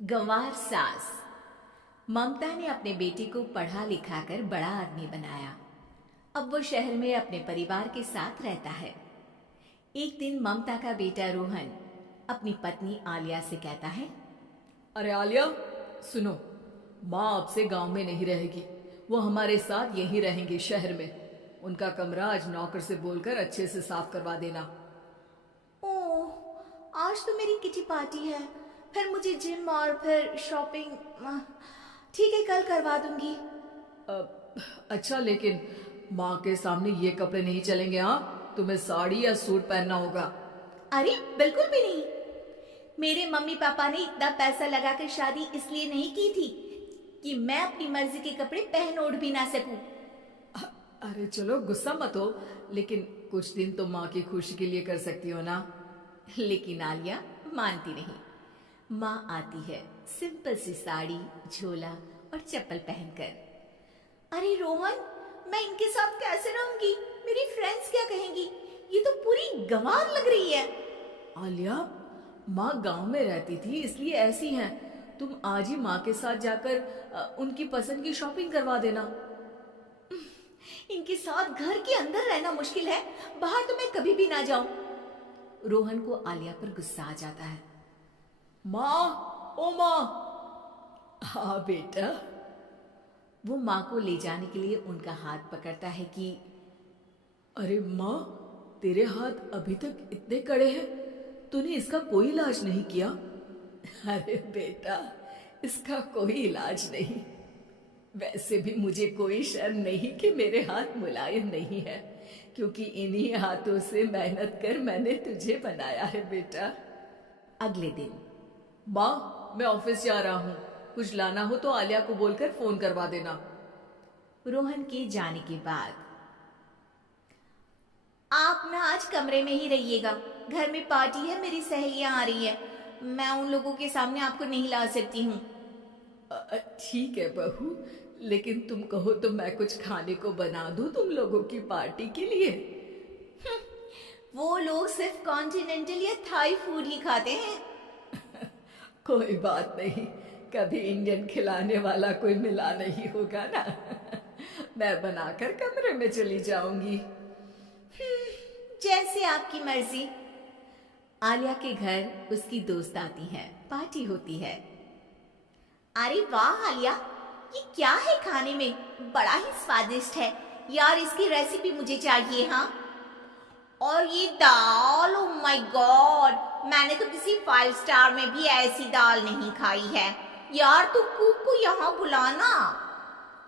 गंवार सास। ममता ने अपने बेटे को पढ़ा लिखा कर बड़ा आदमी बनाया। अब वो शहर में अपने परिवार के साथ रहता है। एक दिन ममता का बेटा रोहन अपनी पत्नी आलिया से कहता है, अरे आलिया, सुनो, माँ अब से गांव में नहीं रहेगी। वो हमारे साथ यहीं रहेंगी शहर में। उनका कमरा आज नौकर से बोलकर अच्छे से साफ करवा देना। ओह, आज तो मेरी किटी पार्टी है, फिर मुझे जिम और फिर शॉपिंग। ठीक है, कल करवा दूंगी। अच्छा, लेकिन माँ के सामने ये कपड़े नहीं चलेंगे। हाँ, तुम्हें साड़ी या सूट पहनना होगा। अरे बिल्कुल भी नहीं। मेरे मम्मी पापा ने इतना पैसा लगाकर शादी इसलिए नहीं की थी कि मैं अपनी मर्जी के कपड़े पहन ओढ़ भी ना सकूं। अरे चलो, गुस्सा मत हो, लेकिन कुछ दिन तो माँ की खुशी के लिए कर सकती हो ना। लेकिन आलिया मानती नहीं। माँ आती है सिंपल सी साड़ी, झोला और चप्पल पहनकर। अरे रोहन, मैं इनके साथ कैसे रहूंगी? मेरी फ्रेंड्स क्या कहेंगी? ये तो पूरी गंवार लग रही है। आलिया, माँ गांव में रहती थी इसलिए ऐसी हैं। तुम आज ही माँ के साथ जाकर उनकी पसंद की शॉपिंग करवा देना। इनके साथ घर के अंदर रहना मुश्किल है, बाहर तो मैं कभी भी ना जाऊं। रोहन को आलिया पर गुस्सा आ जाता है। माँ, ओ माँ। हाँ बेटा। वो माँ को ले जाने के लिए उनका हाथ पकड़ता है कि अरे माँ, तेरे हाथ अभी तक इतने कड़े हैं, तूने इसका कोई इलाज नहीं किया? अरे बेटा, इसका कोई इलाज नहीं। वैसे भी मुझे कोई शर्म नहीं कि मेरे हाथ मुलायम नहीं है, क्योंकि इन्हीं हाथों से मेहनत कर मैंने तुझे बनाया है बेटा। अगले दिन। माँ, मैं ऑफिस जा रहा हूँ। कुछ लाना हो तो आलिया को बोलकर फोन करवा देना। रोहन के जाने के बाद, आप ना आज कमरे में ही रहिएगा, घर में पार्टी है, मेरी सहेलियां आ रही है, मैं उन लोगों के सामने आपको नहीं ला सकती हूँ। ठीक है बहू, लेकिन तुम कहो तो मैं कुछ खाने को बना दूं तुम लोगों की पार्टी के लिए। वो लोग सिर्फ कॉन्टिनेंटल या थाई फूड ही खाते हैं। कोई बात नहीं, कभी इंडियन खिलाने वाला कोई मिला नहीं होगा ना। मैं बनाकर कमरे में चली जाऊंगी। जैसे आपकी मर्जी। आलिया के घर उसकी दोस्त आती है, पार्टी होती है। अरे वाह आलिया, ये क्या है खाने में? बड़ा ही स्वादिष्ट है यार, इसकी रेसिपी मुझे चाहिए। हाँ, और ये दाल, ओ माय गॉड, मैंने तो किसी 5 स्टार में भी ऐसी दाल नहीं खाई है यार। तू कुक को यहाँ बुलाना।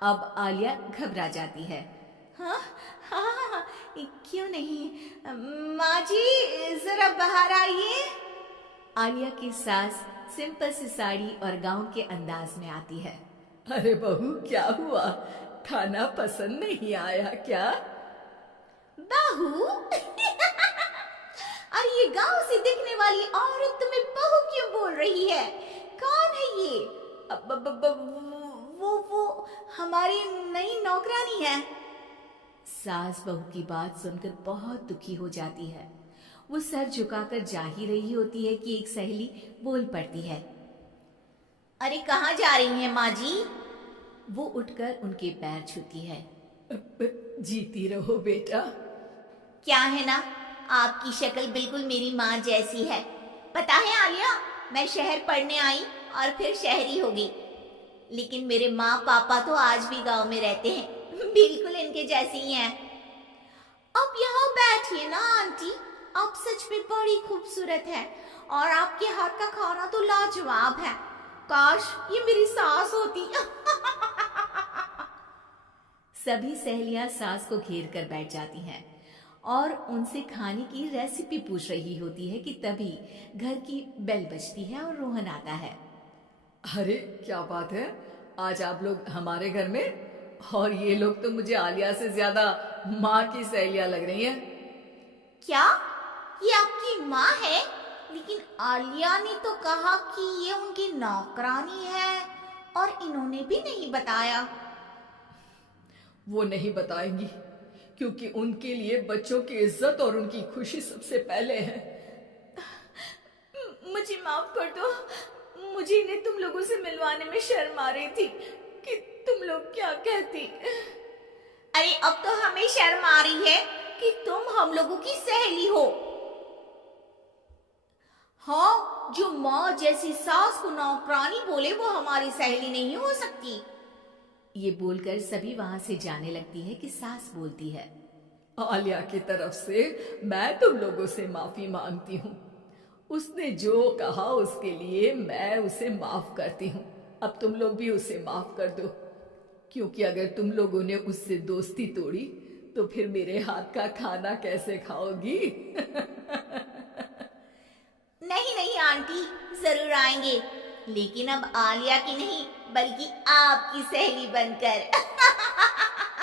अब आलिया घबरा जाती है। हाँ हाँ हाँ हाँ, क्यों नहीं। माँ जी जरा बाहर आइए। आलिया की सास सिंपल सी साड़ी और गांव के अंदाज में आती है। अरे बहू, क्या हुआ? खाना पसंद नहीं आया क्या? बहू? अरे ये गांव से दिखने वाली औरत तुम्हें बहू क्यों बोल रही है? कौन है ये? वो हमारी नई नौकरानी है। सास बहू की बात सुनकर बहुत दुखी हो जाती है। वो सर झुकाकर जा ही रही होती है कि एक सहेली बोल पड़ती है। अरे कहाँ जा रही हैं माँ जी? वो उठकर उनके पैर छूती है। जीती रहो बेटा। क्या है ना, आपकी शक्ल बिल्कुल मेरी माँ जैसी है। पता है आलिया, मैं शहर पढ़ने आई और फिर शहरी हो गई, लेकिन मेरे माँ पापा तो आज भी गांव में रहते हैं, बिल्कुल इनके जैसे ही हैं। अब यहाँ बैठिए ना आंटी, आप सच में बड़ी खूबसूरत है और आपके हाथ का खाना तो लाजवाब है। काश ये मेरी सास होती। सभी सहेलियां सास को घेर कर बैठ जाती हैं और उनसे खाने की रेसिपी पूछ रही होती है कि तभी घर की बेल बजती है और रोहन आता है। अरे क्या बात है, आज आप लोग हमारे घर में? और ये लोग तो मुझे आलिया से ज्यादा माँ की सहेलियां लग रही हैं। क्या ये आपकी माँ है? लेकिन आलिया ने तो कहा कि ये उनकी नौकरानी है और इन्होंने भी नहीं बताया। वो नहीं बताएंगी, क्योंकि उनके लिए बच्चों की इज्जत और उनकी खुशी सबसे पहले है। मुझे माफ कर दो, मुझे इन्हें तुम लोगों से मिलवाने में शर्म आ रही थी कि तुम लोग क्या कहती। अरे अब तो हमें शर्म आ रही है कि तुम हम लोगों की सहेली हो। हाँ, जो माँ जैसी सास को नौकरानी बोले वो हमारी सहेली नहीं हो सकती। ये बोलकर सभी वहां से जाने लगती है कि सास बोलती है, आलिया की तरफ से मैं तुम लोगों से माफी मांगती हूँ। उसने जो कहा उसके लिए मैं उसे माफ करती हूँ। अब तुम लोग भी उसे माफ कर दो, क्योंकि अगर तुम लोगों ने उससे दोस्ती तोड़ी तो फिर मेरे हाथ का खाना कैसे खाओगी? नहीं नहीं आंटी, जरूर आएंगे, लेकिन अब आलिया की नहीं बल्कि आपकी सहेली बनकर।